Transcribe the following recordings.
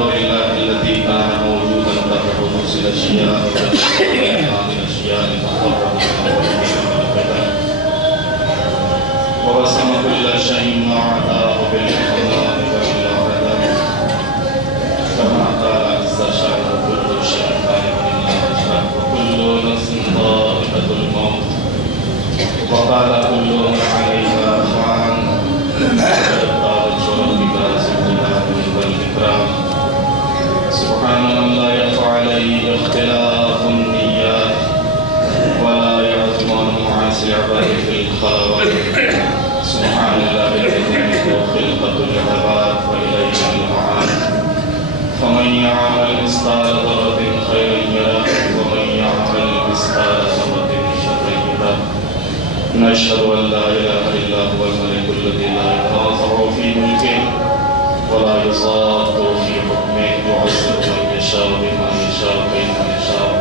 نور الله الذي كان موجودا قبل حدوث الأشياء من أشياء تقرب ووسم كل شيء ما عطاه بالإحترام والعدم كما قال عز شأنه كل شيء خالق إلا وجهه وكل نفس ذائقة الموت وقال كل من عليها فان سبحان من لا يخفى عليه اختلاف النيات ولا يعزم عن معاصي العباد في الخلوات سبحان الله الذي خلقة العباد وإليه المعاد فمن يعمل مثقال ذرة خيرا يره ومن يعمل مثقال ذرة شرا يره نشهد أن لا إله إلا هو الملك الذي لا يتنازع في ملكه ولا يصاد في حكمه يعذب من يشاء بما يشاء بين من يشاء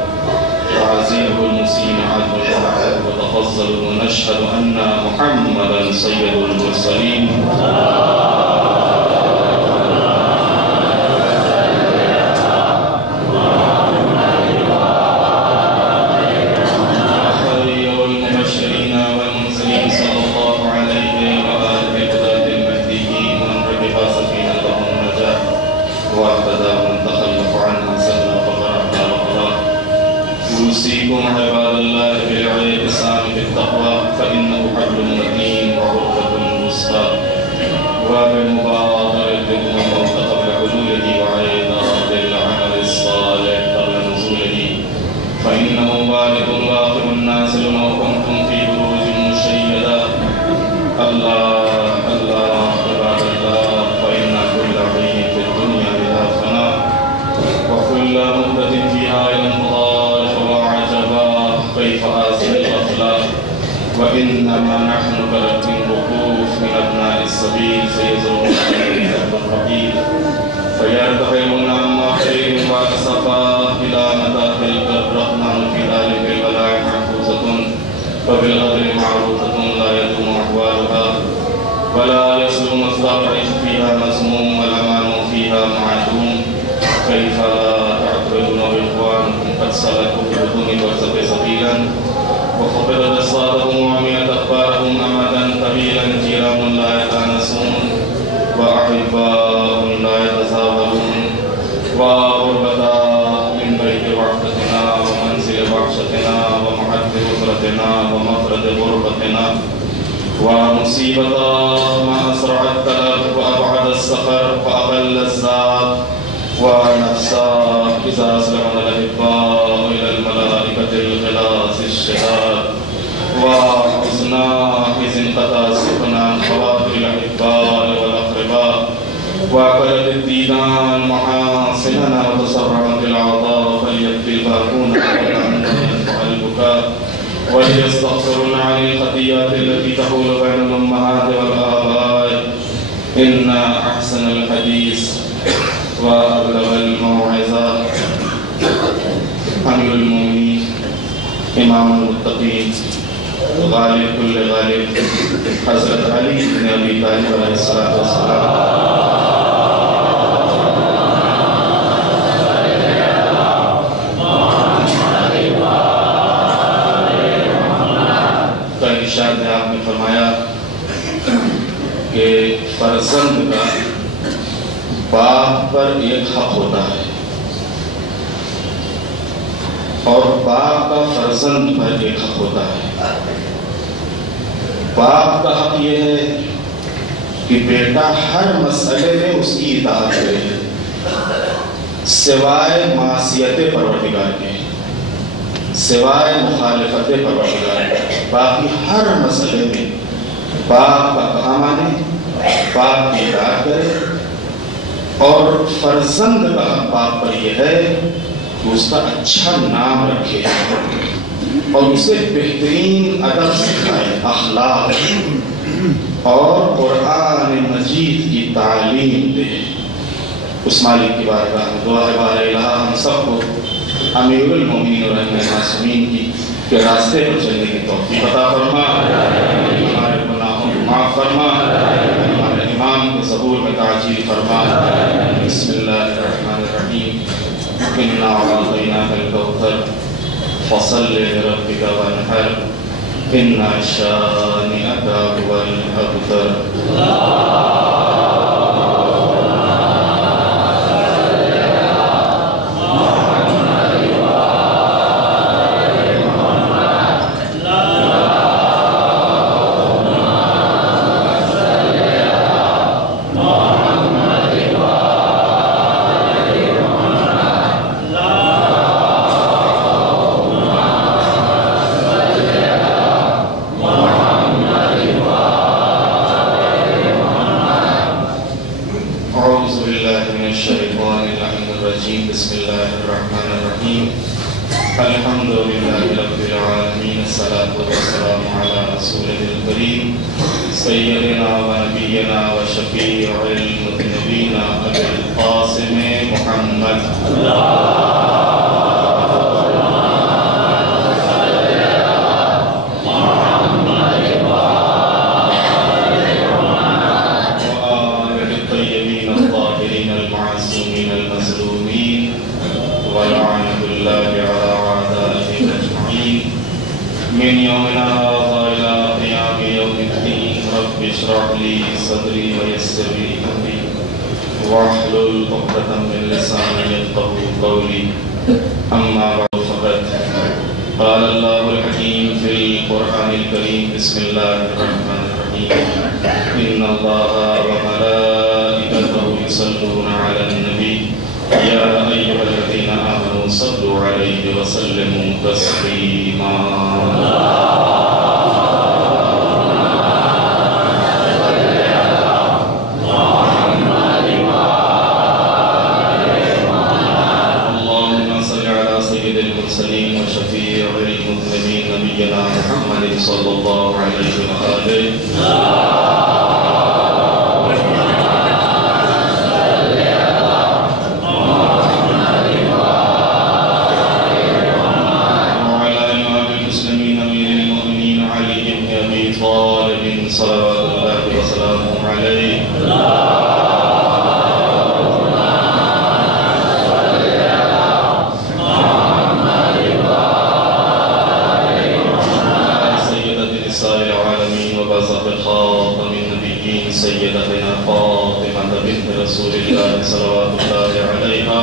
تعزيه المسيء عدل الرحمة وتفضل ونشهد أن محمدا سيد المرسلين أوصيكم عباد الله بالاعتصام بالتقوى فإنه حبل متين وعروة وسطى وبالمبادرة بالموت قبل حلوله وعيدات العمل الصالح قبل نزوله فإنه بالغ واقع نازل لو كنتم في بروج مشيدة الله الله عباد الله فإن كل حي في الدنيا بها فناء وكل مدة فيها ينقضى كيف آسف الأخلاق وإنما نحن كلب وقوف من أبناء السبيل سيزرون عليهم الرقيب فيرتحلون عما خير وأسفا إلى مداخل الرحمن في ذلك البلاء محفوظة فبالغدر معروفة لا يدوم أحوالها ولا يسلو مصدر العيش فيها مسموم والأمان فيها معدوم كيف لا تعترضون بإخوانكم قد سلكوا بدون برزق سبيلا وخبر أبصارهم وعميت أخبارهم أمدا طويلا جيران لا يتانسون وأحباء لا يتزاورون وغربتاء من بيت وحدتنا ومنزل وحشتنا ومحد غفرتنا ومفرد غربتنا ومصيبتاء ما أسرع التلف وأبعد السفر وأقل الزاد ونفسا إذا أسلم الأحباء إلى الملائكة الغلاظ الشهاد وحزنا إذ انقطع سكنا عن خواطر الأحباء والأقرباء وأكلت الديدان محاسننا وتسرعت الأعضاء فليبكي الباكون وينفع البكاء وليستغفرون عن الخطيئات التي تحول بين الأمهات والآباء إن أحسن الحديث وأبلغ الموعظة أمير المؤمنين إمام المتقين غالب كل غالب حضرت علی بن ابی طالب علیہ السلام کا ارشاد ہے آپ نے فرمایا کہ فرزند کا باپ پر ایک حق ہوتا ہے اور باپ کا فرزند پر ایک حق ہوتا ہے. باپ کا حق یہ ہے کہ بیٹا ہر مسئلے میں اس کی اطاعت کرے سوائے معصیت پروردگار کے، سوائے مخالفت پروردگار کے. باقی ہر مسئلے میں باپ کا کہا مانے، باپ کی اطاعت کرے. اور فرزند کا حق باپ پر یہ ہے کہ اس کا اچھا نام رکھے اور اسے بہترین ادب سکھائے، اخلاق اور قرآن مجید کی تعلیم دے. اس مالک کی بارگاہ میں دعا ہے بار الہ ہم سب کو امیر المومنین اور رحمہ معصومین کے راستے پر چلنے کی توفیق عطا فرما، ہمارے گناہوں کو معاف فرما، ہمارے امام کے ظہور میں تعجیل فرما. بسم اللہ الرحمن إنا أعطيناك الكوثر فصل لربك وانحر إن شانئك هو الأبتر. بسم الله الرحمن الرحيم. الحمد لله رب العالمين، الصلاة والسلام على رسوله الكريم سيدنا ونبينا وشفيع المذنبين أبي القاسم محمد. من يومنا هذا إلى قيام يوم الدين رب اشرح لي صدري ويسر لي أمري واحلل عقدة من لساني يفقهوا قولي. أما بعد فقد قال الله الحكيم في القرآن الكريم بسم الله الرحمن الرحيم إن الله وملائكته يصلون على النبي يا أيها الذين آمنوا صلوا عليه وسلموا تسليما. اللهم صل على سيد المرسلين وشفيع المذنبين نبينا محمد صلى الله عليه وآله. صلوات الله وسلامه عليه. سيدة نساء العالمين وبرزخ خاتم النبيين سيدتنا فاطمة بنت رسول الله صلوات الله عليها.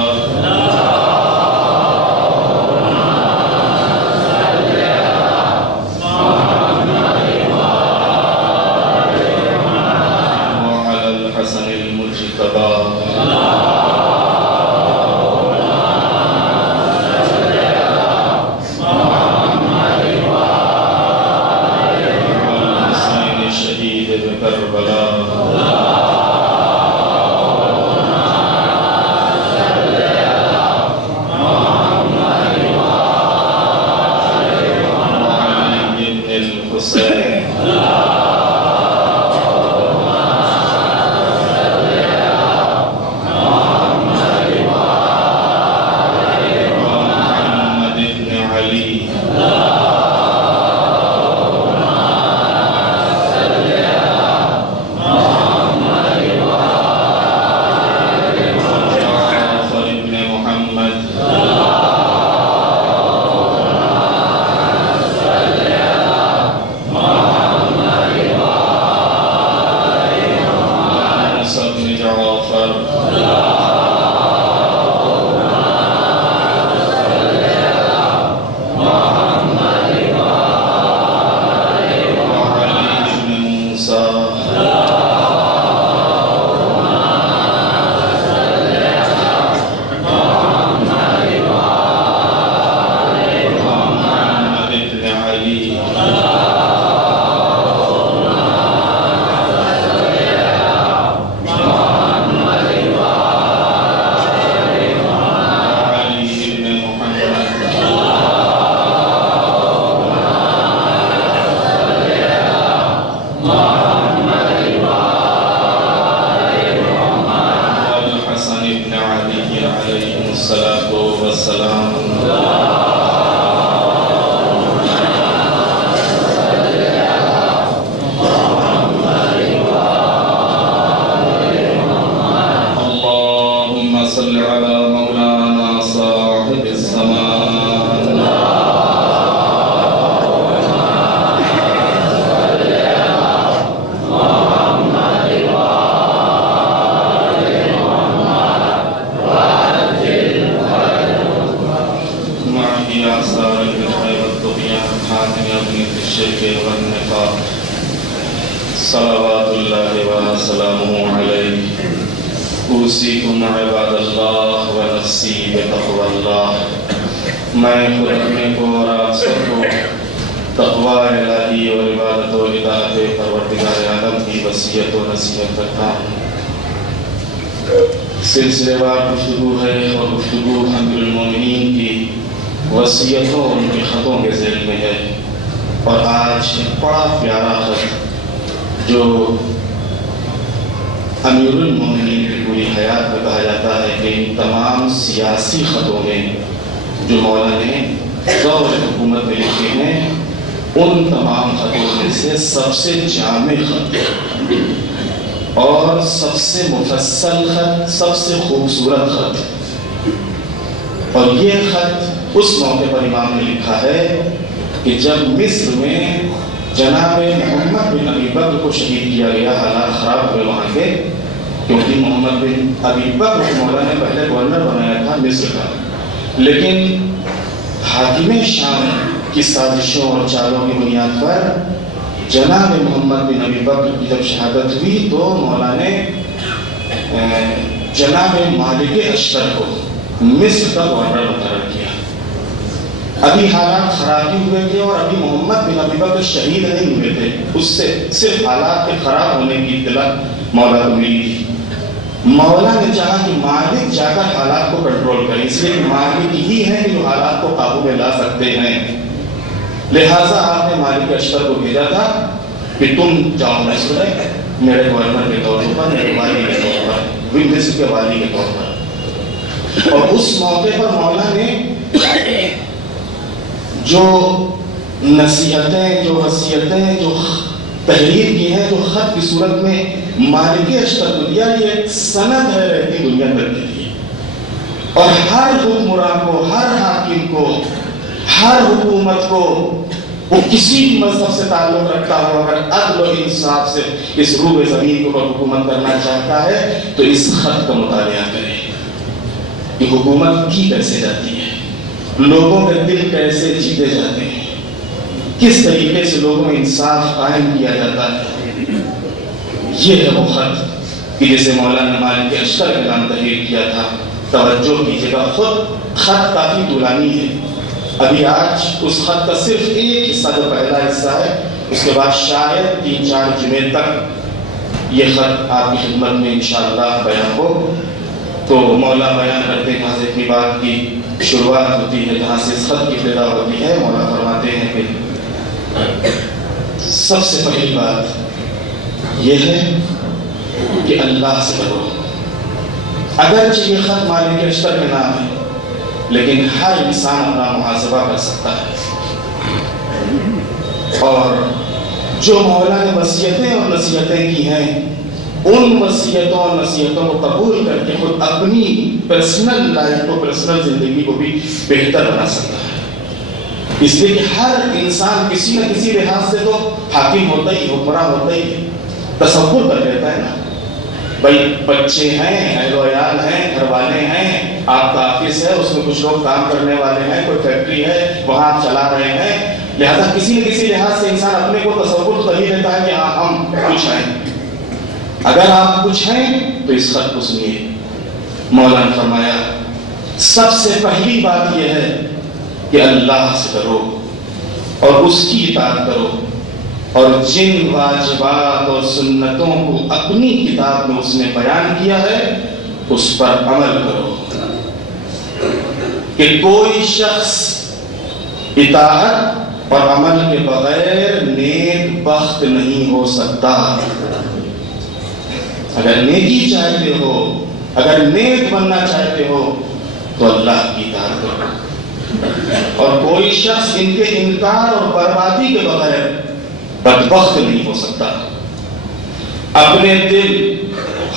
صل على مولانا صاحب اوصیکم عباد اللہ و نفسی بتقوی اللہ، میں خود اپنے کو اور آپ سب کو تقوی الہی اور عبادت و اطاعت پروردگار عالم کی وصیت و نصیحت کرتا ہوں۔ سلسلے وار گفتگو ہے اور گفتگو امیر المومنین کی وصیتوں اور ان کے خطوں کے ذیل میں ہے، اور آج بڑا پیارا خط جو امیر المومنین کی پوری حیات میں کہا جاتا ہے کہ ان تمام سیاسی خطوں میں جو مولا نے دور حکومت میں لکھے ہیں، ان تمام خطوں میں سے سب سے جامع خط اور سب سے مفصل خط، سب سے خوبصورت خط، اور یہ خط اس موقع پر امام نے لکھا ہے کہ جب مصر میں جناب محمد بن ابی بکر کو شہید کیا گیا، حالات خراب ہوئے وہاں کے، کیونکہ محمد بن ابی بکر کو مولا نے پہلے گورنر بنایا تھا مصر کا، لیکن حاکم شام کی سازشوں اور چالوں کی بنیاد پر جناب محمد بن ابی بکر کی جب شہادت ہوئی تو مولا نے جناب مالک اشتر کو مصر کا گورنر مقرر کیا۔ ابھی حالات خرابی ہوئے تھے اور ابھی محمد بن ابی بکر شہید نہیں ہوئے تھے، اس سے صرف حالات کے خراب ہونے کی اطلاع مولا کو ملی تھی۔ مولا نے چاہا کہ مالک جا کر حالات کو کنٹرول کرے، اس لیے مالک ہی ہے کہ جو حالات کو قابو میں لا سکتے ہیں، لہٰذا آپ نے مالک اشتر کو بھیجا تھا کہ تم جاؤ مصر میں میرے گورنر کے طور پر، میرے والی کے طور پر، مصر کے والی کے طور پر۔ اور اس موقع پر مولا نے جو نصیحتیں، جو وصیتیں، جو تحریر کی ہیں، جو خط کی صورت میں مالک اشتر کو دیا، یہ ایک سند ہے رہتی دنیا بھر کے لیے، اور ہر حکمراں کو، ہر حاکم کو، ہر حکومت کو، وہ کسی بھی مذہب سے تعلق رکھتا ہو، اگر عدل و انصاف سے اس روح زمین کو حکومت کرنا چاہتا ہے تو اس خط کا مطالعہ کرے کہ حکومت کی کیسے جاتی ہے، لوگوں کے دل کیسے جیتے جاتے ہیں، کس طریقے سے لوگوں میں انصاف قائم کیا جاتا ہے۔ یہ ہے وہ خط کہ جسے مولانا مالک اشتر کے نام تحریر کیا تھا۔ توجہ کیجیے گا، خود خط کافی طولانی ہے، ابھی آج اس خط کا صرف ایک حصہ جو پہلا حصہ ہے، اس کے بعد شاید 3-4 جمعے تک یہ خط آپ کی خدمت میں انشاءاللہ بیان ہو۔ تو مولا بیان کرتے ہیں کہاں سے اپنی بات کی شروعات ہوتی ہے، جہاں سے اس خط کی ابتدا ہوتی ہے۔ مولا فرماتے ہیں کہ سب سے پہلی بات یہ ہے کہ اللہ سے ڈرو۔ اگرچہ یہ خط مالک اشتر کے نام ہے، لیکن ہر انسان اپنا محاسبہ کر سکتا ہے، اور جو مولا نے وصیتیں اور نصیحتیں کی ہیں، ان وصیتوں اور نصیحتوں کو قبول کر کے خود اپنی پرسنل لائف کو، پرسنل زندگی کو بھی بہتر بنا سکتا ہے۔ اس لیے کہ ہر انسان کسی نہ کسی لحاظ سے تو حاکم ہوتا ہی، حکمراں ہوتا ہی، تصور کر لیتا ہے نا، بھائی بچے ہیں، اہل و عیال ہیں، گھر والے ہیں، آپ کا آفس ہے، اس میں کچھ لوگ کام کرنے والے ہیں، کوئی فیکٹری ہے وہاں آپ چلا رہے ہیں، لہذا کسی نہ کسی لحاظ سے انسان اپنے کو تصور کر ہی لیتا ہے کہ ہاں ہم کچھ ہیں۔ اگر آپ کچھ ہیں تو اس خط کو سنیے۔ مولا نے فرمایا سب سے پہلی بات یہ ہے کہ اللہ سے ڈرو اور اس کی اطاعت کرو، اور جن واجبات اور سنتوں کو اپنی کتاب میں اس نے بیان کیا ہے اس پر عمل کرو، کہ کوئی شخص اطاعت اور عمل کے بغیر نیک بخت نہیں ہو سکتا۔ اگر نیکی چاہتے ہو، اگر نیک بننا چاہتے ہو تو اللہ کی اطاعت کرو، اور کوئی شخص ان کے انکار اور بربادی کے بغیر بدبخت نہیں ہو سکتا۔ اپنے دل،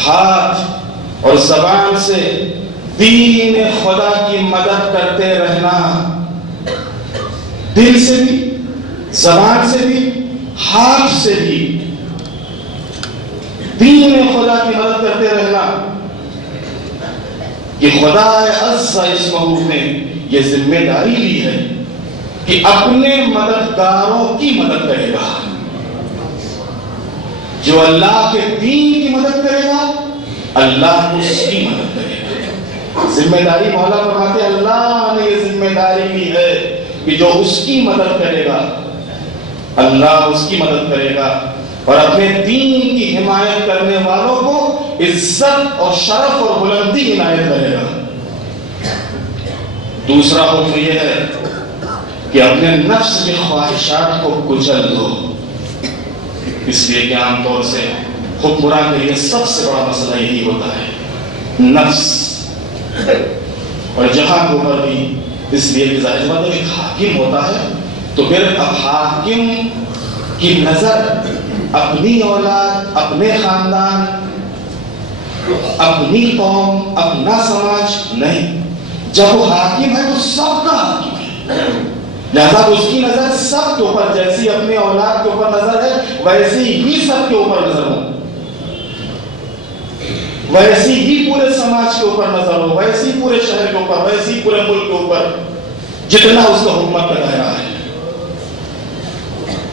ہاتھ اور زبان سے دین خدا کی مدد کرتے رہنا، دل سے بھی، زبان سے بھی، ہاتھ سے بھی دین خدا کی مدد کرتے رہنا۔ کہ خدا عز اسمہ نے یہ ذمہ داری لی ہے کہ اپنے مددگاروں کی مدد کرے گا۔ جو اللہ کے دین کی مدد کرے گا اللہ اس کی مدد کرے گا۔ ذمہ داری مولا فرماتے اللہ نے یہ ذمہ داری لی ہے کہ جو اس کی مدد کرے گا اللہ اس کی مدد کرے گا اور اپنے دین کی حمایت کرنے والوں کو عزت اور شرف اور بلندی عنایت کرے گا۔ دوسرا حکم یہ ہے کہ اپنے نفس کی خواہشات کو کچل دو، اس لیے کہ عام طور سے حکمران کے لیے سب سے بڑا مسئلہ یہی ہوتا ہے نفس، اور جہاں کے اوپر بھی اس لیے کہ ظاہر بات ہے ایک حاکم ہوتا ہے تو پھر اب حاکم کی نظر اپنی اولاد، اپنے خاندان، اپنی قوم، اپنا سماج نہیں، جب وہ حاکم ہے تو سب کا حاکم ہے، لہذا اس کی نظر سب کے اوپر، جیسی اپنے اولاد کے اوپر نظر ہے ویسی ہی سب کے اوپر نظر ہو، ویسی ہی پورے سماج کے اوپر نظر ہو، ویسی پورے شہر کے اوپر، ویسی پورے ملک کے اوپر جتنا اس کا حکومت کا دائرہ ہے۔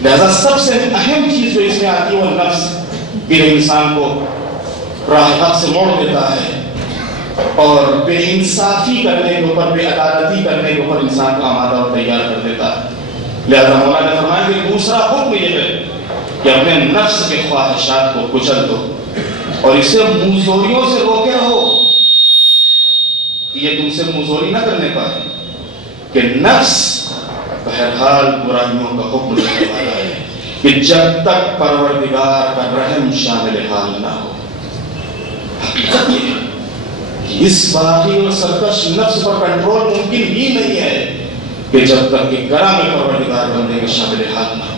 لہذا سب سے اہم چیز جو اس میں آتی ہے وہ نفس کہ انسان کو راہ حق سے موڑ دیتا ہے اور بے انصافی کرنے کے اوپر، بے عدالتی کرنے کے اوپر انسان کو آمادہ اور تیار کر دیتا ہے۔ لہذا مولا نے فرمایا کہ دوسرا حکم یہ ہے کہ اپنے نفس کے خواہشات کو کچل دو اور اسے منظوریوں سے روکے رہو کہ یہ تم سے منظوری نہ کرنے پائے، کہ نفس بہرحال برائیوں کا حکم دینے والا ہے کہ جب تک پروردگار کا رحم شامل حال نہ ہو۔ حقیقت یہ ہے کہ اس باغی اور سرکش نفس پر کنٹرول ممکن ہی نہیں ہے کہ جب تک کہ گرہ میں پروردگار بندے کے شامل حال نہ ہو،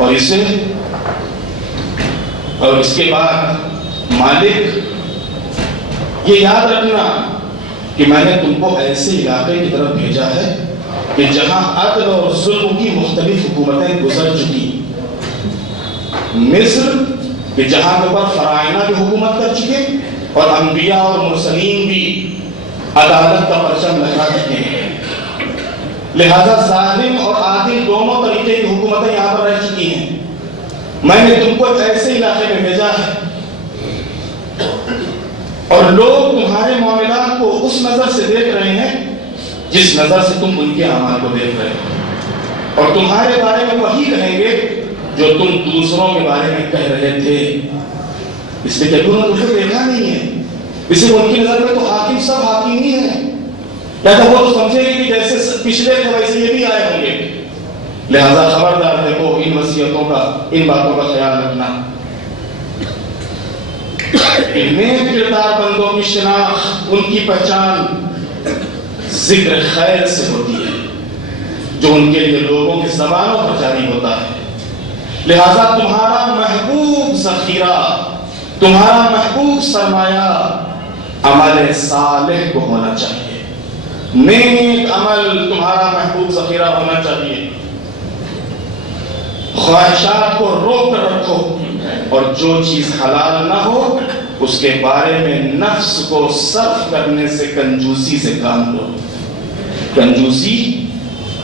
اور اس کے بعد مالک یہ یاد رکھنا کہ میں نے تم کو ایسے علاقے کی طرف بھیجا ہے کہ جہاں عدل اور ظلم کی مختلف حکومتیں گزر چکی، مصر کہ جہاں کے اوپر فرائنہ بھی حکومت کر چکے اور انبیاء اور مرسلین بھی عدالت کا پرچم لہرا چکے ہیں، لہذا ظالم اور عادل دونوں طریقے کی حکومتیں یہاں پر رہ چکی ہیں۔ میں نے تم کو ایسے علاقے میں بھیجا ہے اور لوگ تمہارے معاملات کو اس نظر سے دیکھ رہے ہیں جس نظر سے تم ان کے اعمال کو دیکھ رہے ہو، اور تمہارے بارے میں وہی کہیں گے جو تم دوسروں کے بارے میں کہہ رہے تھے، اس لیے کہ انہوں نے اسے دیکھا نہیں ہے، اس لیے ان کی نظر میں تو حاکم سب حاکم ہی ہیں، لہذا وہ تو سمجھے گی کہ جیسے پچھلے تھے ویسے یہ بھی آئے ہوں گے، لہذا خبردار دیکھو ان وصیتوں کا، ان باتوں کا خیال رکھنا۔ نیک کردار بندوں کی شناخت، ان کی پہچان ذکر خیر سے ہوتی ہے جو ان کے لیے لوگوں کی زبانوں پر جاری ہوتا ہے، لہذا تمہارا محبوب ذخیرہ، تمہارا محبوب سرمایہ عمل صالح کو ہونا چاہیے، نیک عمل تمہارا محبوب ذخیرہ ہونا چاہیے۔ خواہشات کو روک کر رکھو اور جو چیز حلال نہ ہو اس کے بارے میں نفس کو صرف کرنے سے کنجوسی سے کام لو۔ کنجوسی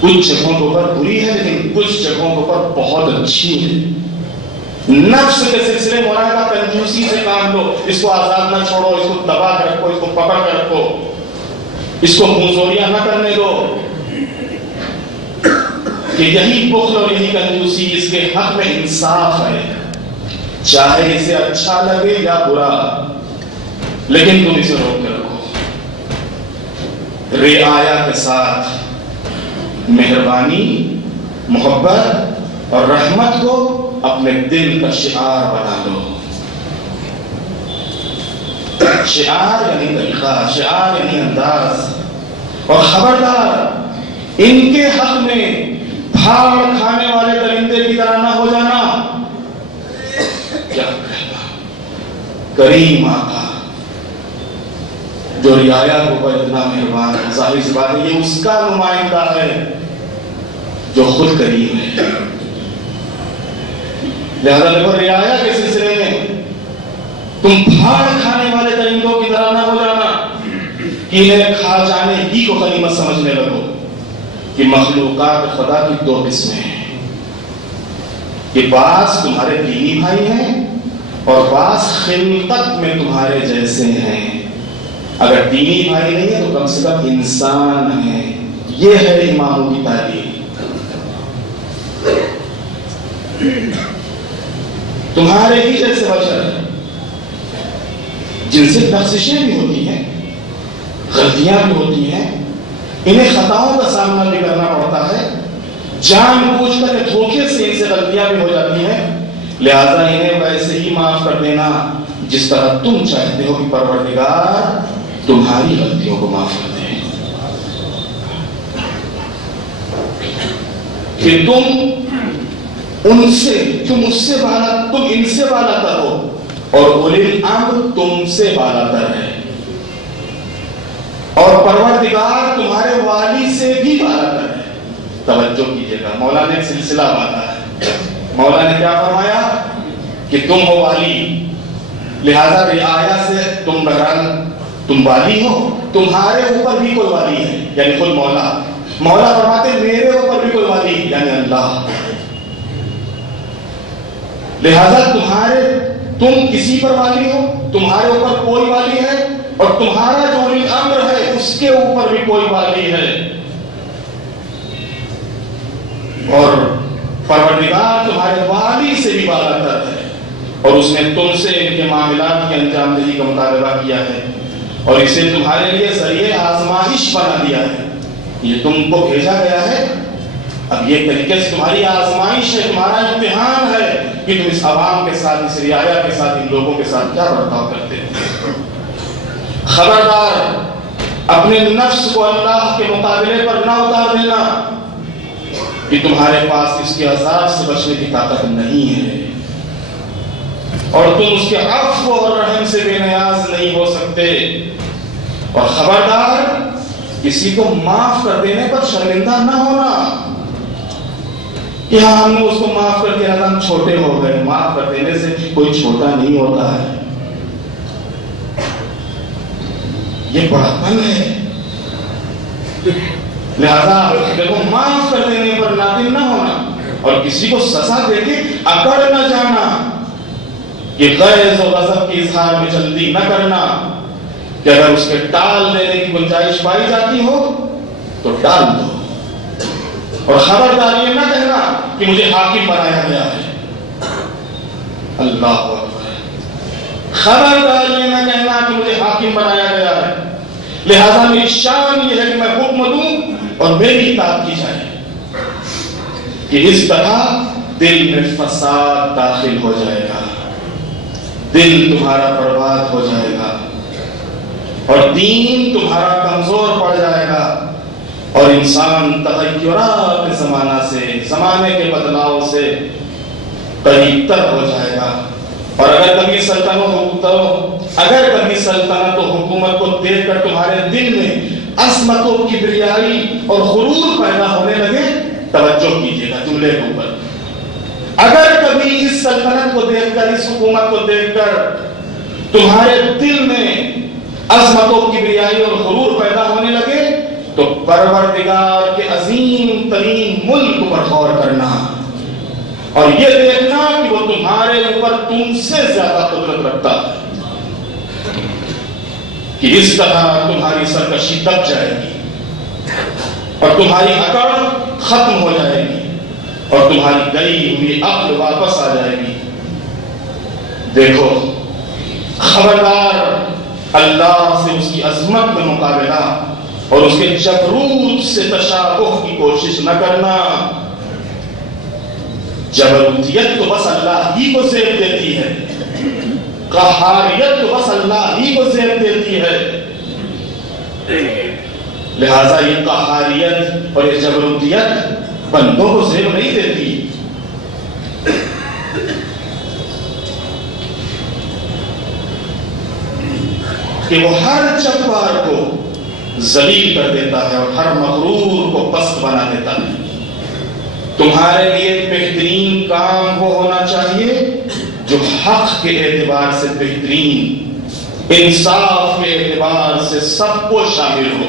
کچھ جگہوں کے اوپر بری ہے لیکن کچھ جگہوں کے اوپر بہت اچھی ہے۔ نفس کے سلسلے مولانا کنجوسی سے کام لو، اس کو آزاد نہ چھوڑو، اس کو دبا کر رکھو، اس کو پکڑ کر رکھو، اس کو منظوریاں نہ کرنے دو، کہ یہی بخل اور یہی کنجوسی اس کے حق میں انصاف ہے، چاہے اسے اچھا لگے یا برا، لیکن تم اسے روک کے رکھو رعایا کے ساتھ۔ مہربانی، محبت اور رحمت کو اپنے دل کا شعار بنا لو۔ شعار یعنی طریقہ، شعار یعنی انداز، اور خبردار ان کے حق میں پھاڑ کھانے والے درندے کی طرح نہ ہو جانا۔ کیا کہنا، کریم آقا جو رعایا کے اوپر اتنا مہربان ہے، ظاہر سی بات ہے یہ اس کا نمائندہ ہے جو خود کریم ہے، لہذا دیکھو رعایا کے سلسلے میں تم پھاڑ کھانے والے درندوں کی طرح نہ ہو جانا کہ انہیں کھا جانے ہی کو غنیمت سمجھنے لگو، کہ مخلوقات خدا کی دو قسمیں ہیں، کہ بعض تمہارے دینی بھائی ہیں اور بعض خلقت میں تمہارے جیسے ہیں. اگر دینی بھائی نہیں ہے تو کم سے کم انسان ہے. یہ ہے اماموں کی تعلیم. تمہارے ہی جیسے بشر جن سے لغزشیں بھی ہوتی ہیں, غلطیاں بھی ہوتی ہیں, انہیں خطاؤں کا سامنا بھی کرنا پڑتا ہے, جان بوجھ کر دھوکے سے ان سے غلطیاں بھی ہو جاتی ہیں. لہذا انہیں ویسے ہی معاف کر دینا جس طرح تم چاہتے ہو کہ پروردگار تمہاری غلطیوں کو معاف کر دے. کہ تم ان سے, تم اس سے بالا, تم ان سے بالا تر ہو اور اولی الامر تم سے بالا تر ہے, اور پروردگار تمہارے والی سے بھی بالا تر ہے. توجہ کیجئے گا, مولا نے ایک سلسلہ باندھا ہے. مولا نے کیا فرمایا کہ تم ہو والی, لہذا رعایا سے تم بہرحال تم والی ہو, تمہارے اوپر بھی کوئی والی ہے یعنی خود مولا. مولا فرماتے میرے اوپر بھی کوئی والی یعنی اللہ. لہذا تم کسی پر والی ہو, تمہارے اوپر کوئی والی ہے, اور تمہارا جو ولی امر ہے اس کے اوپر بھی کوئی والی ہے. اور پروردگار تمہارے والی سے بھی بالا تر ہے, اور اس نے تم سے ان کے معاملات کی انجام دہی کا مطالبہ کیا ہے, اور اسے تمہارے لیے ذریعہ آزمائش بنا دیا ہے. یہ تم کو بھیجا گیا ہے, اب یہ طریقے سے تمہاری آزمائش ہے, تمہارا امتحان ہے کہ تم اس عوام کے ساتھ, اس رعایا کے ساتھ, ان لوگوں کے ساتھ کیا برتاؤ کرتے ہیں. خبردار اپنے نفس کو اللہ کے مقابلے پر نہ اتار دینا کہ تمہارے پاس اس کے عذاب سے بچنے کی طاقت نہیں ہے, اور تم اس کے عفو اور رحم سے بے نیاز نہیں ہو سکتے. اور خبردار کسی کو معاف کر دینے پر شرمندہ نہ ہونا کہ ہاں ہم نے اس کو معاف کر دیا, ہم چھوٹے ہو گئے. معاف کر دینے سے کوئی چھوٹا نہیں ہوتا ہے, یہ بڑاپن ہے. لہذا دیکھو, معاف کر دینے پر نادم نہ ہونا, اور کسی کو سزا دے کے اکڑ نہ جانا, کہ غیظ و غضب کے اظہار میں جلدی نہ کرنا, کہ اگر اس کے ٹال دینے کی گنجائش پائی جاتی ہو تو ٹال دو. اور خبردار یہ نہ کہنا کہ مجھے حاکم بنایا گیا ہے. اللہ اکبر. خبردار یہ نہ کہنا کہ مجھے حاکم بنایا گیا ہے, لہذا میری شان یہ ہے کہ میں حکم دوں اور میری اطاعت کی جائے. کہ اس طرح دل میں فساد داخل ہو جائے گا, دل تمہارا برباد ہو جائے گا, اور دین تمہارا کمزور پڑ جائے گا, اور انسان تغیرات زمانہ سے, زمانے کے بدلاؤ سے قریب تر ہو جائے گا. اور اگر کبھی سلطنت و حکومت کو دیکھ کر تمہارے دل میں عظمت و کبریائی اور غرور پیدا ہونے لگے, توجہ کیجیے گا جملے کے اوپر, اگر کبھی اس سلطنت کو دیکھ کر, اس حکومت کو دیکھ کر تمہارے دل میں عظمت و کبریائی اور غرور پیدا ہونے لگے, تو پروردگار کے عظیم ترین ملک پر غور کرنا, اور یہ دیکھنا کہ وہ تمہارے اوپر تم سے زیادہ قدرت رکھتا ہے, کہ اس طرح تمہاری سرکشی دب جائے گی, اور تمہاری اکڑ ختم ہو جائے گی, اور تمہاری گئی ہوئی عقل واپس آ جائے گی. دیکھو, خبردار اللہ سے اس کی عظمت میں مقابلہ اور اس کے جبروت سے تشابہ کی کوشش نہ کرنا. جبروتیت تو بس اللہ ہی کو زیب دیتی ہے, قہاریت تو بس اللہ ہی کو زیب دیتی ہے. لہذا یہ قہاریت اور یہ جبروتیت بندوں کو زیب نہیں دیتی. کہ وہ ہر جبار کو ذلیل کر دیتا ہے اور ہر مغرور کو پست بنا دیتا ہے. تمہارے لیے بہترین کام وہ ہونا چاہیے جو حق کے اعتبار سے بہترین, انصاف کے اعتبار سے سب کو شامل ہو,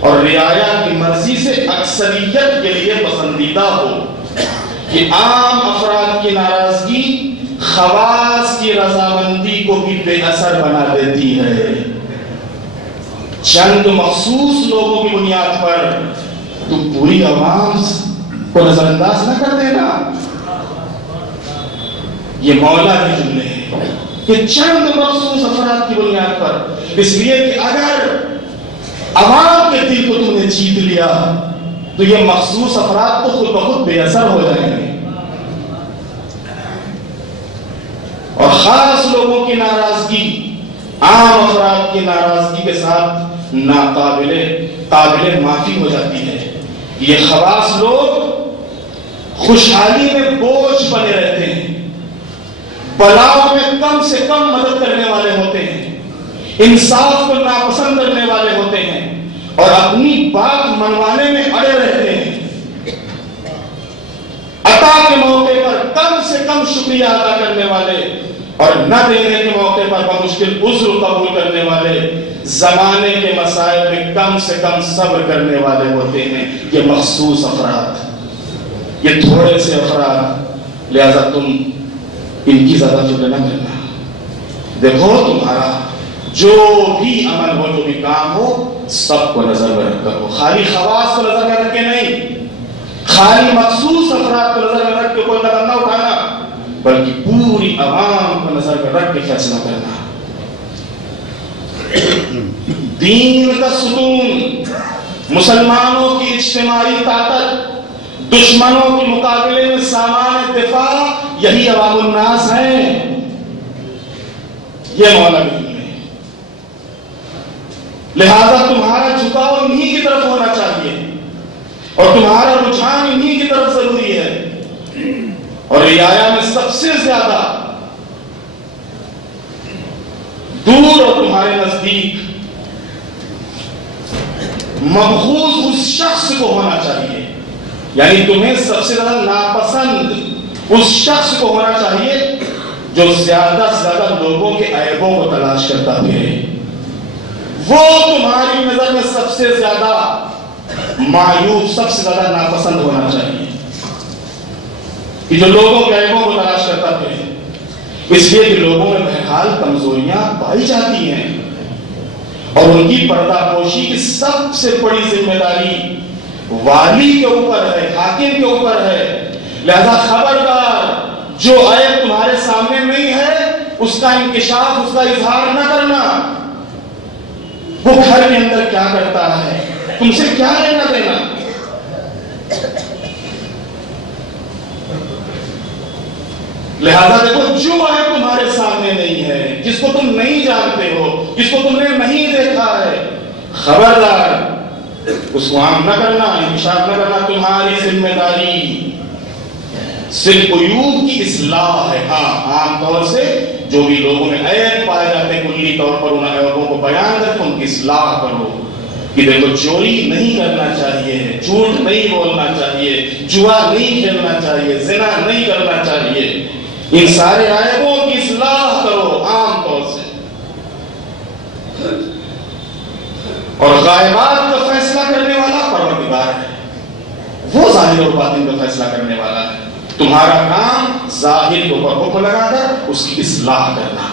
اور رعایا کی مرضی سے اکثریت کے لیے پسندیدہ ہو. کہ عام افراد کی ناراضگی خواص کی رضامندی کو بھی بے اثر بنا دیتی ہے۔ چند مخصوص لوگوں کی بنیاد پر تو پوری عوام کو نظر انداز نہ کر دینا۔ یہ مولا کے جملے ہیں کہ چند مخصوص افراد کی بنیاد پر، اس لیے کہ اگر عوام کے دل کو تم نے جیت لیا تو یہ مخصوص افراد تو خود بخود بے اثر ہو جائیں گے، اور خاص لوگوں کی ناراضگی عام افراد کی ناراضگی کے ساتھ قابل معافی ہو جاتی ہے۔ یہ خواص لوگ خوشحالی میں بوجھ بنے رہتے ہیں، بلاؤں میں کم سے کم مدد کرنے والے ہوتے ہیں، انصاف کو ناپسند کرنے والے ہوتے ہیں، اور اپنی بات منوانے میں اڑے رہتے ہیں۔ عطا کے موقع پر کم سے کم شکریہ ادا کرنے والے اور نہ دینے کے موقع پر بمشکل عذر قبول کرنے والے، زمانے کے مسائل میں کم سے کم صبر کرنے والے ہوتے ہیں۔ یہ مخصوص افراد، یہ تھوڑے سے افراد، لہذا تم ان کی زیادہ فکر نہ کرنا۔ دیکھو تمہارا جو بھی عمل ہو، جو بھی کام ہو، سب کو نظر میں رکھ کر ہو، خالی خواص کو نظر میں رکھ کے نہیں، خالی مخصوص افراد کو نظر میں رکھ کے کوئی قدم نہ اٹھانا، بلکہ پوری عوام کو نظر میں رکھ کے فیصلہ کرنا۔ دین کا ستون، مسلمانوں کی اجتماعی طاقت، دشمنوں کے مقابلے میں سامان دفاع، یہی عوام الناس ہیں۔ یہ مولا کی دین ہے، لہذا تمہارا جھکاؤ انہی کی طرف ہونا چاہیے، اور تمہارا رجحان انہی کی طرف ضروری ہے۔ اور رعایا میں سب سے زیادہ دور اور تمہارے نزدیک مبغوض اس شخص کو ہونا چاہیے، یعنی تمہیں سب سے زیادہ ناپسند اس شخص کو ہونا چاہیے جو زیادہ سے زیادہ لوگوں کے عیبوں کو تلاش کرتا پھرے۔ وہ تمہاری نظر میں سب سے زیادہ معیوب، سب سے زیادہ ناپسند ہونا چاہیے، کہ جو لوگوں کے عیبوں کو تلاش کرتا پھرے۔ اس لیے کہ لوگوں میں بہرحال کمزوریاں پائی جاتی ہیں، اور ان کی پردہ پوشی کی سب سے بڑی ذمہ داری والی کے اوپر ہے، حاکم کے اوپر ہے۔ لہذا خبردار، جو عیب تمہارے سامنے نہیں ہے اس کا انکشاف، اس کا اظہار نہ کرنا۔ وہ گھر کے اندر کیا کرتا ہے، تم سے کیا لینا دینا۔ لہذا دیکھو، جو عیب تمہارے سامنے نہیں ہے، جس کو تم نہیں جانتے ہو، جس کو تم نے نہیں دیکھا ہے، خبردار اس کو عام نہ کرنا، انکشاف نہ کرنا۔ تمہاری ذمہ داری صرف عیوب کی اصلاح ہے۔ ہاں، عام طور سے جو بھی لوگوں میں عیب پائے جاتے ہیں، کلی طور پر ان عیبوں کو بیان کر کے ان کی اصلاح کرو، کہ دیکھو چوری نہیں کرنا چاہیے، جھوٹ نہیں بولنا چاہیے، جوا نہیں کھیلنا چاہیے، زنا نہیں کرنا چاہیے، ان سارے عیبوں کی اصلاح کرو عام طور سے۔ اور غائبات کا فیصلہ کرنے والا پروردگار ہے، وہ ظاہر اور باطن کا فیصلہ کرنے والا ہے۔ تمہارا کام ظاہر کے اوپر حکم لگا کر اس کی اصلاح کرنا۔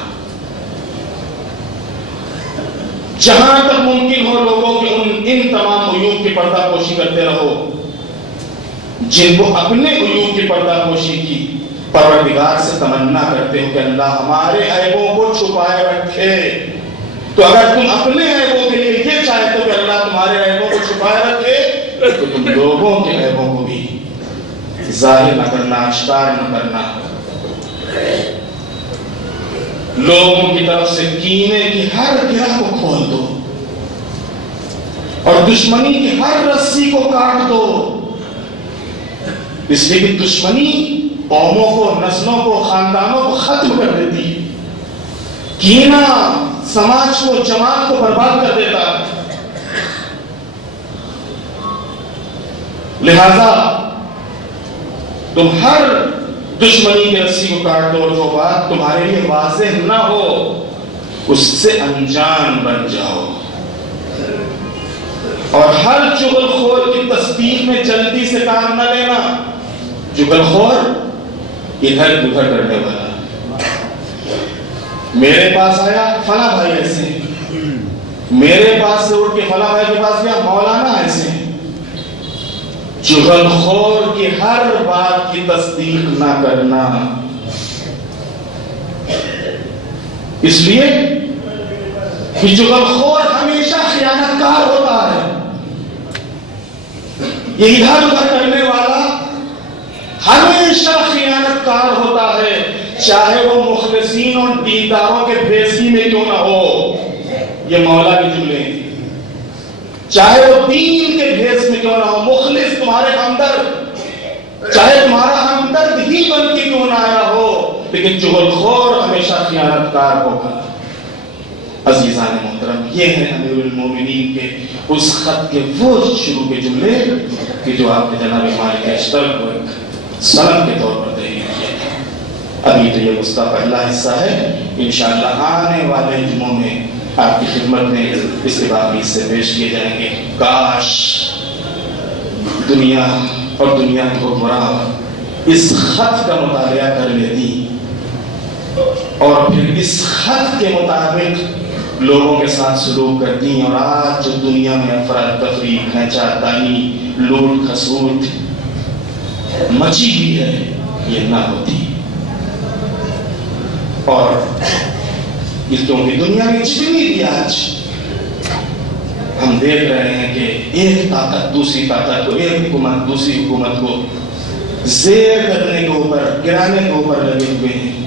جہاں تک ممکن ہو لوگوں کے ان تمام عیوب کی پردہ پوشی کرتے رہو جن کو اپنے عیوب کی پردہ پوشی کی پروردگار سے تمنا کرتے ہو کہ اللہ ہمارے عیبوں کو چھپائے رکھے۔ تو اگر تم اپنے عیبوں کے لیے یہ چاہتے ہو کہ اللہ تمہارے عیبوں کو چھپائے رکھے، تو تم لوگوں کے عیبوں کو بھی ظاہر نہ کرنا، اشکار نہ کرنا۔ لوگوں کی طرف سے کینے کی ہر گرہ کو کھول دو، اور دشمنی کی ہر رسی کو کاٹ دو، اس لیے کہ دشمنی قوموں کو، نسلوں کو، خاندانوں کو ختم کر دیتی ہے، کینہ سماج کو، جماعت کو برباد کر دیتا ہے۔ لہذا تم ہر دشمنی کی رسی کو کاٹ دو، اور جو بات تمہارے لیے واضح نہ ہو اس سے انجان بن جاؤ، اور ہر چغل خور کی تصدیق میں جلدی سے کام نہ لینا۔ چغل خور ادھر ادھر کرنے والا، میرے پاس آیا فلاں بھائی ایسے ہیں، میرے پاس سے اٹھ کے فلاں بھائی کے پاس گیا مولانا ایسے ہیں۔ چغل خور کی ہر بات کی تصدیق نہ کرنا، اس لیے کہ چغل خور ہمیشہ خیانت کار ہوتا ہے۔ یہ ادھر ادھر کرنے والا ہمیشہ خیانت کار ہوتا ہے، چاہے وہ مخلصین اور دینداروں کے بھیسی میں کیوں نہ ہو۔ یہ مولا کے جملے ہیں، چاہے وہ دین کے بھیس میں کیوں نہ ہو، مخلص تمہارے ہمدرد، چاہے تمہارا ہمدرد ہی بن کے کیوں نہ آیا ہو، لیکن چغل خور ہمیشہ خیانت کار ہوگا۔ عزیزان محترم، یہ ہے امیر المومنین کے اس خط کے وہ شروع کے جملے کہ جو آپ نے جناب مالک اشتر کو ایک سند کے طور پر تحریر کیا تھا۔ ابھی تو یہ اس کا پہلا حصہ ہے، انشاءاللہ آنے والے جمعوں میں آپ کی خدمت میں اس کے باقی حصے پیش کیے جائیں گے۔ کاش دنیا اور دنیا کے حکمراں اس خط کا مطالعہ کر لیتی اور پھر اس خط کے مطابق لوگوں کے ساتھ سلوک کرتی، اور آج جو دنیا میں افراتفری، کھینچا تانی، لوٹ کھسوٹ مچی ہوئی ہے، یہ نہ ہوتی۔ اور کیونکہ دنیا میں جتنی بھی آج ہم دیکھ رہے ہیں کہ ایک طاقت دوسری طاقت کو، ایک حکومت دوسری حکومت کو زیر کرنے کے اوپر، گرانے کے اوپر لگے ہوئے ہیں،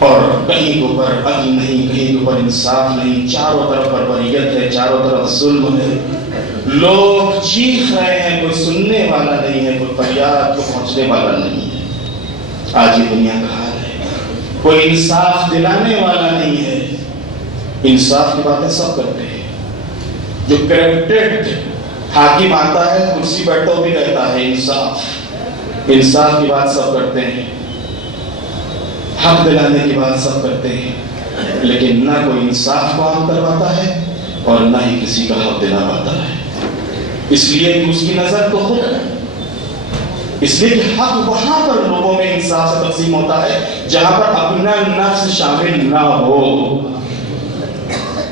اور کہیں کے اوپر عدل نہیں، کہیں کے اوپر انصاف نہیں، چاروں طرف بربریت ہے، چاروں طرف ظلم ہے، لوگ چیخ رہے ہیں، کوئی سننے والا نہیں ہے، کوئی فریاد کو پہنچنے والا نہیں ہے۔ آج یہ دنیا کا حال ہے، کوئی انصاف دلانے والا نہیں ہے۔ انصاف کی باتیں سب کرتے ہیں، جو کریکٹڈ حاکم آتا ہے کرسی بیٹھو بھی کہتا ہے انصاف، انصاف کی بات سب کرتے ہیں، حق دلانے کی بات سب کرتے ہیں، لیکن نہ کوئی انصاف کو عام کرواتا ہے اور نہ ہی کسی کا حق دلا پاتا ہے۔ اس لیے کہ اس کی نظر تو خود ہے، اس لیے کہ حق وہاں پر لوگوں میں انصاف سے تقسیم ہوتا ہے جہاں پر اپنا نفس شامل نہ ہو۔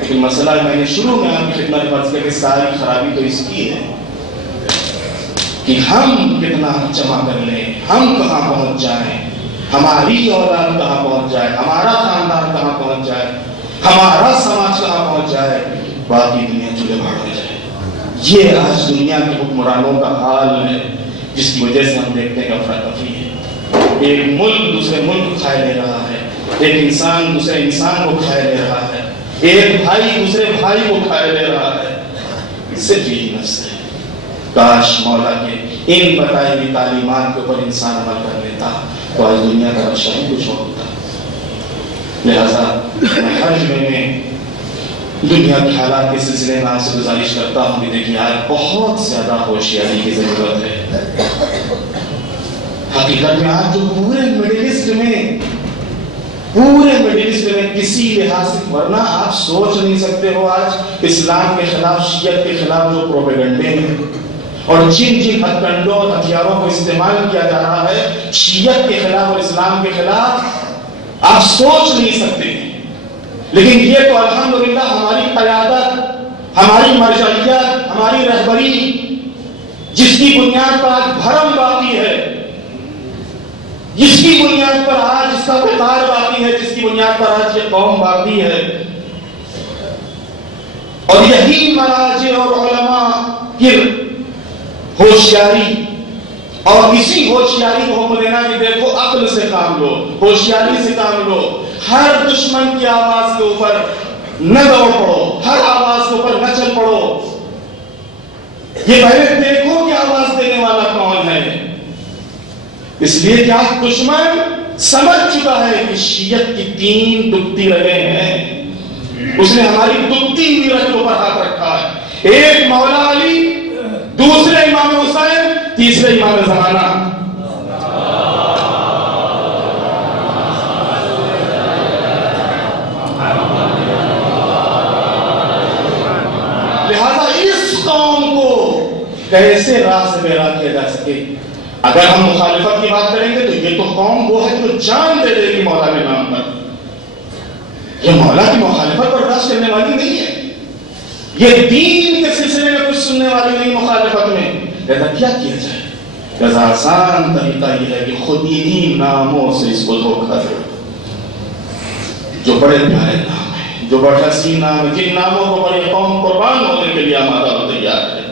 لیکن مسئلہ میں نے شروع میں آپ کی خدمت میں عرض کیا کہ ساری خرابی تو اس کی ہے کہ ہم کتنا جمع کر لیں، ہم کہاں پہنچ جائیں، ہماری اولاد کہاں پہنچ جائے، ہمارا خاندان کہاں پہنچ جائے، ہمارا سماج کہاں پہنچ جائے، باقی دنیا چولے بھاڑ ہو جائے۔ یہ آج دنیا کے حکمرانوں کا حال ہے، جس کی وجہ سے ہم دیکھتے ہیں کہ افراتفری ہے، ایک ملک دوسرے ملک کو کھائے لے رہا ہے، ایک انسان دوسرے انسان کو کھائے لے رہا ہے، ایک بھائی دوسرے بھائی کو کھائے لے رہا ہے، صرف یہی نفس ہے۔ کاش مولا کے ان بتائی ہوئی تعلیمات کے اوپر انسان عمل کر لیتا تو آج دنیا کا رشا ہی کچھ اور ہوتا۔ لہذا میں ہر جمعے میں دنیا کے حالات کے سلسلے میں آپ سے گزارش کرتا ہوں کہ دیکھیے آج بہت زیادہ ہوشیاری کی ضرورت ہے۔ حقیقت میں آج جو پورے مڈل ایسٹ میں کسی لحاظ سے، ورنہ آپ سوچ نہیں سکتے ہو آج اسلام کے خلاف، شیعت کے خلاف جو پروپیگنڈے ہیں اور جن جن ہتھ کنڈوں اور ہتھیاروں کو استعمال کیا جا رہا ہے شیعت کے خلاف اور اسلام کے خلاف، آپ سوچ نہیں سکتے۔ لیکن یہ تو الحمدللہ ہماری قیادت، ہماری مرجعیت، ہماری رہبری، جس کی بنیاد پر آج بھرم باقی ہے، جس کی بنیاد پر آج اس کا وقار باقی ہے، جس کی بنیاد پر آج یہ قوم باقی ہے، اور یہی مراجع اور علماء کی ہوشیاری، اور اسی ہوشیاری کو ہم لینا کہ دیکھو عقل سے کام لو، ہوشیاری سے کام لو، ہر دشمن کی آواز کے اوپر نہ دوڑ پڑو، ہر آواز کے اوپر نہ چل پڑو، یہ پہلے دیکھو کہ آواز دینے والا کون ہے۔ اس لیے کہ آج دشمن سمجھ چکا ہے کہ شیعت کی تین دکھتی رہے ہیں، اس نے ہماری دکھتی ہوئی رگ کے اوپر ہاتھ رکھا ہے، ایک مولا علی، دوسرے امام حسین، تیسرے امام زمانہ۔ لہذا اس قوم کو کیسے راہ سے بہرا کیا جا سکے؟ اگر ہم مخالفت کی بات کریں گے تو یہ تو قوم وہ ہے جو جان دے دے گی مولا کے نام پر، یہ مولا کی مخالفت برداشت کرنے والی نہیں ہے، یہ دین کے سلسلے میں کچھ سننے والی نہیں مخالفت میں. لہذا کیا کیا جائے؟ لہذا آسان طریقہ یہ ہے کہ خود انہی ناموں سے اس کو دھوکہ دو جو بڑے پیارے نام ہیں، جو بڑے حسین نام ہیں، جن ناموں کو بڑی قوم قربان ہونے کے لیے آمادہ و تیار ہے.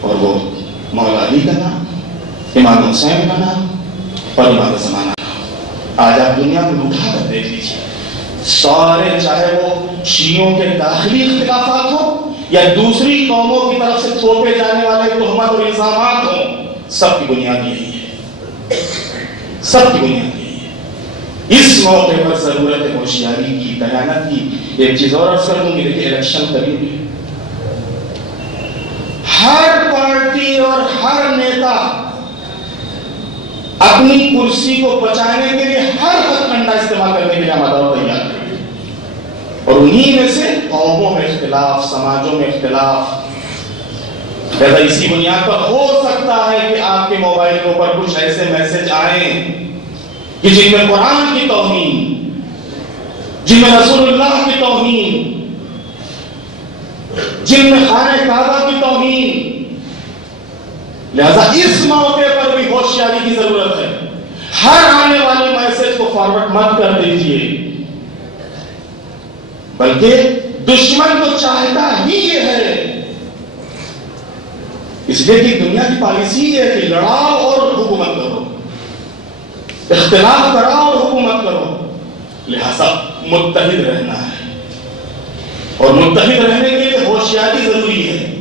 اور وہ مولا علی کا نام، امام حسین کا نام اور امام زمانہ کا نام. آج آپ دنیا میں اٹھا کر دیکھ لیجیے، سارے چاہے وہ شیعوں کے داخلی اختلافات ہوں یا دوسری قوموں کی طرف سے تھوپے جانے والے تہمت اور الزامات ہوں، سب کی بنیاد یہی ہے، سب کی بنیاد یہی ہے. اس موقع پر ضرورت ہے ہوشیاری کی، دیانت کی. ایک چیز اور عرض کر دوں گی، دیکھیے الیکشن قریب ہے. ہر پارٹی اور ہر نیتا اپنی کرسی کو بچانے کے لیے ہر ہتھ کنڈا استعمال کرنے کے لیے آمادہ و تیار ہے. اور انہی میں سے قوموں میں اختلاف، سماجوں میں اختلاف. لہذا اسی بنیاد پر ہو سکتا ہے کہ آپ کے موبائل کے اوپر کچھ ایسے میسج آئیں کہ جن میں قرآن کی توہین، جن میں رسول اللہ کی توہین، جن میں خانہ کعبہ کی توہین. لہذا اس موقع پر بھی ہوشیاری کی ضرورت ہے. ہر آنے والے میسج کو فارورڈ مت کر دیجیے، بلکہ دشمن کو چاہتا ہی یہ ہے. اس لیے کہ دنیا کی پالیسی یہ ہے کہ لڑاؤ اور حکومت کرو، اختلاف کراؤ اور حکومت کرو. لہذا متحد رہنا ہے، اور متحد رہنے کے لیے ہوشیاری ضروری ہے.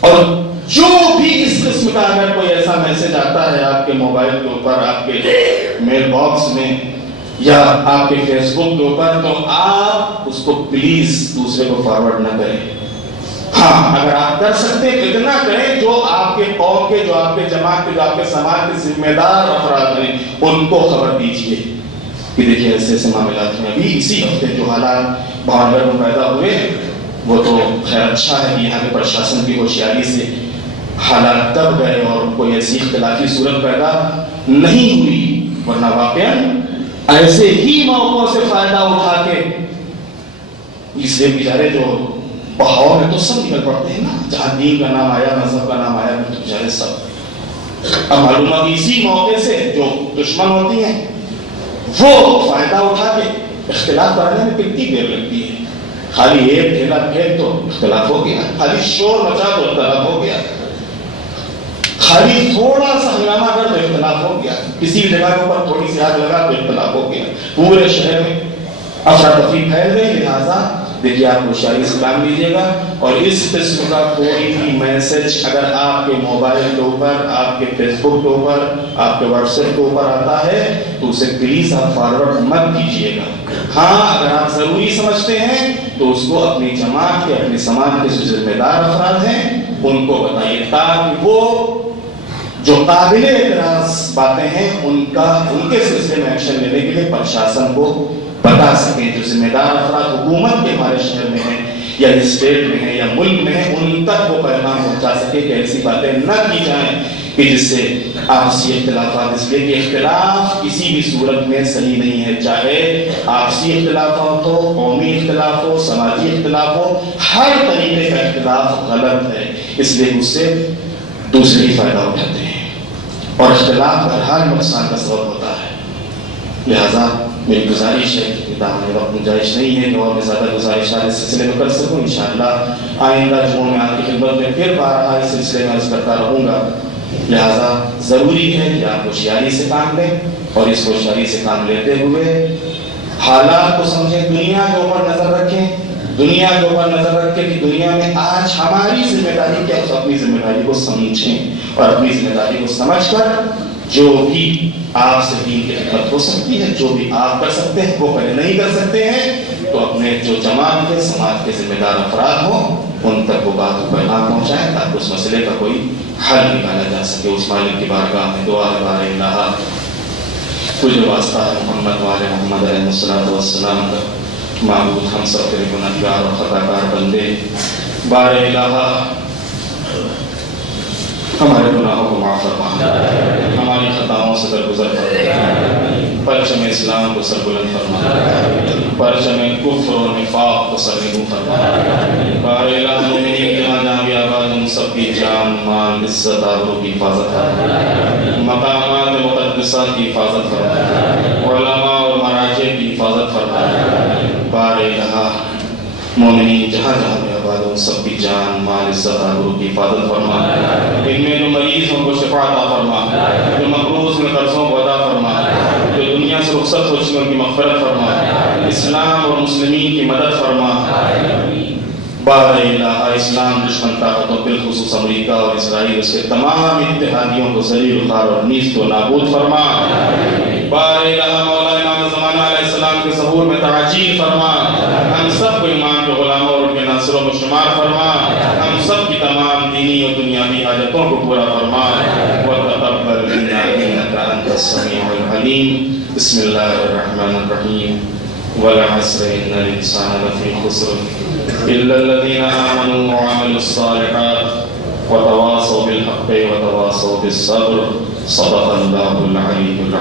اور جو بھی اس قسم کا اگر کوئی ایسا میسج آتا ہے آپ کے موبائل کے اوپر، آپ کے میل باکس میں یا آپ کے فیس بک کے اوپر، تو آپ اس کو پلیز دوسرے کو فارورڈ نہ کریں. ہاں اگر آپ کر سکتے ہیں اتنا کریں جو آپ کے قوم کے، جو آپ کے جماعت کے، جو آپ کے سماج کے ذمہ دار افراد ہیں، ان کو خبر دیجیے کہ دیکھیے ایسے ایسے معاملات میں. ابھی اسی ہفتے جو حالات بھاوگر میں پیدا ہوئے وہ تو خیر اچھا ہے کہ یہاں کے پرشاسن کی ہوشیاری سے حالات دب گئے اور کوئی ایسی اختلافی صورت پیدا نہیں ہوئی، ورنہ واقعا ایسے ہی موقعوں سے فائدہ اٹھا کے اس لیے بیچارے جو بہاؤ میں تو سب نکل پڑتے ہیں نا، جہاں دین کا نام آیا، مذہب کا نام آیا، تو بیچارے سب. اب معلوم ہے اسی موقع سے جو دشمن ہوتی ہیں وہ فائدہ اٹھا کے اختلاف کرنے میں کتنی دیر لگتی ہے. خالی ایک ڈھیلا پھینک تو اختلاف ہو گیا، خالی شور مچا تو اختلاف ہو گیا، خالی تھوڑا سا ہنگامہ کر تو اختلاف ہو گیا، کسی بھی جگہ کے اوپر تھوڑی سی آگ لگا تو اختلاف ہو گیا، پورے شہر میں افراتفری پھیل گئی. لہٰذا دیکھیے آپ ہوشیاری سے کام لیجیے گا. اور اس قسم کا کوئی بھی میسج اگر آپ کے موبائل کے اوپر، آپ کے فیس بک کے اوپر، آپ کے واٹس ایپ کے اوپر آتا ہے تو اسے پلیز آپ فارورڈ مت کیجیے گا. ہاں اگر آپ ضروری سمجھتے ہیں تو اس کو اپنی جماعت کے، اپنے سماج کے جو ذمہ دار افراد ہیں ان کو بتائیے، تاکہ وہ جو قابل اعتراض باتیں ہیں ان کے سلسلے میں ایکشن لینے کے لیے پرشاسن کو بتا سکیں. جو ذمہ دار افراد حکومت کے ہمارے شہر میں ہیں یا اسٹیٹ میں ہیں یا ملک میں ہیں، ان تک وہ پیغام پہنچا سکے کہ ایسی باتیں نہ کی جائیں کہ جس سے آپسی اختلافات، اس لیے کہ اختلاف کسی بھی صورت میں صحیح نہیں ہے. چاہے آپسی اختلافات ہو، قومی اختلاف ہو، سماجی اختلاف ہو، ہر طریقے کا اختلاف غلط ہے. اس لیے اس سے دوسرے ہی فائدہ اٹھاتے ہیں اور اختلاف بہرحال نقصان کا سبب ہوتا ہے. لہذا میری گزارش ہے کہ دامن وقت گنجائش نہیں ہے کہ اور میں زیادہ گزارشات اس سلسلے میں کر سکوں. انشاءاللہ آئندہ جمعوں میں آپ کی خدمت میں پھر بارہا اس سلسلے میں عرض کرتا رہوں گا. لہذا ضروری ہے کہ آپ ہوشیاری سے کام لیں اور اس ہوشیاری سے کام لیتے ہوئے حالات کو سمجھیں، دنیا کے اوپر نظر رکھیں، دنیا کے اوپر نظر رکھیں کہ دنیا میں آج ہماری ذمہ داری کیا ہے. اپنی ذمہ داری کو سمجھیں اور اپنی ذمہ داری کو سمجھ کر جو بھی آپ سے دین کی خدمت ہو سکتی ہے، جو بھی آپ کر سکتے ہیں وہ پہلے نہیں کر سکتے ہیں تو اپنے جو جماعت کے، سماج کے ذمہ دار افراد ہوں ان تک وہ بات کو پیغام پہنچائیں تاکہ اس مسئلے کا کوئی حل نکالا جا سکے. اس مالک کی بارگاہ میں دعا ہے بار الہ تجھے واسطہ ہے محمد والے محمد علیہ الصلوۃ والسلام کا. معبود ہم سب کے گنہگار اور خطا کار بندے، بار الہ ہمارے گناہوں کو معاف فرما، ہماری خطاؤں سے درگزر فرما. پرچم اسلام کو سربلند فرما، پرچم کفر و نفاق کو سرنگوں فرما۔ بار الہ مومنین جہاں جہاں بھی آباد ان سب کی جان مال عزت آبرو کی حفاظت فرما، مقامات مقدسہ کی حفاظت فرما، علماء اور مراجع کی حفاظت فرما۔ بار الہ مومنین جہاں جہاں بھی آباد ان سب کی جان مال عزت آبرو کی حفاظت فرما۔ ان میں جو مریض ان کو شفا عطا فرما، جو مقروض میں قرضوں کو عطا فرما، جو دنیا سے رخصت ہو چکے ان کی مغفرت فرما، اسلام اور مسلمین کی مدد فرما۔ بار الہ اسلام دشمن طاقتوں بالخصوص امریکہ اور اسرائیل اس کے تمام اتحادیوں کو ذلیل و خوار اور نیست و نابود فرما۔ بار الہ مولا امام زمانہ علیہ السلام کے ظہور میں تعجیل فرما، ہم سب کو ایمان کے غلاموں اور ان کے ناصروں میں شمار فرما، ہم سب کی تمام دینی اور دنیاوی حاجتوں کو پورا فرما۔ وَتَقَبَّلْ مِنَّا إِنَّكَ أَنْتَ السَّمِيعُ الْعَلِيمُ۔ بسم اللہ الرحمن الرحیم۔ وَالْعَصْرِ إِنَّ الْإِنسَانَ لَفِي خُسْرٍ إِلَّا الَّذِينَ آمَنُوا وَعَمِلُوا الصَّالِحَاتِ وَتَوَاصَوْا بِالْحَقِّ وَتَوَاصَوْا بِالصَّبْرِ۔ صدق اللہ العلی العظیم۔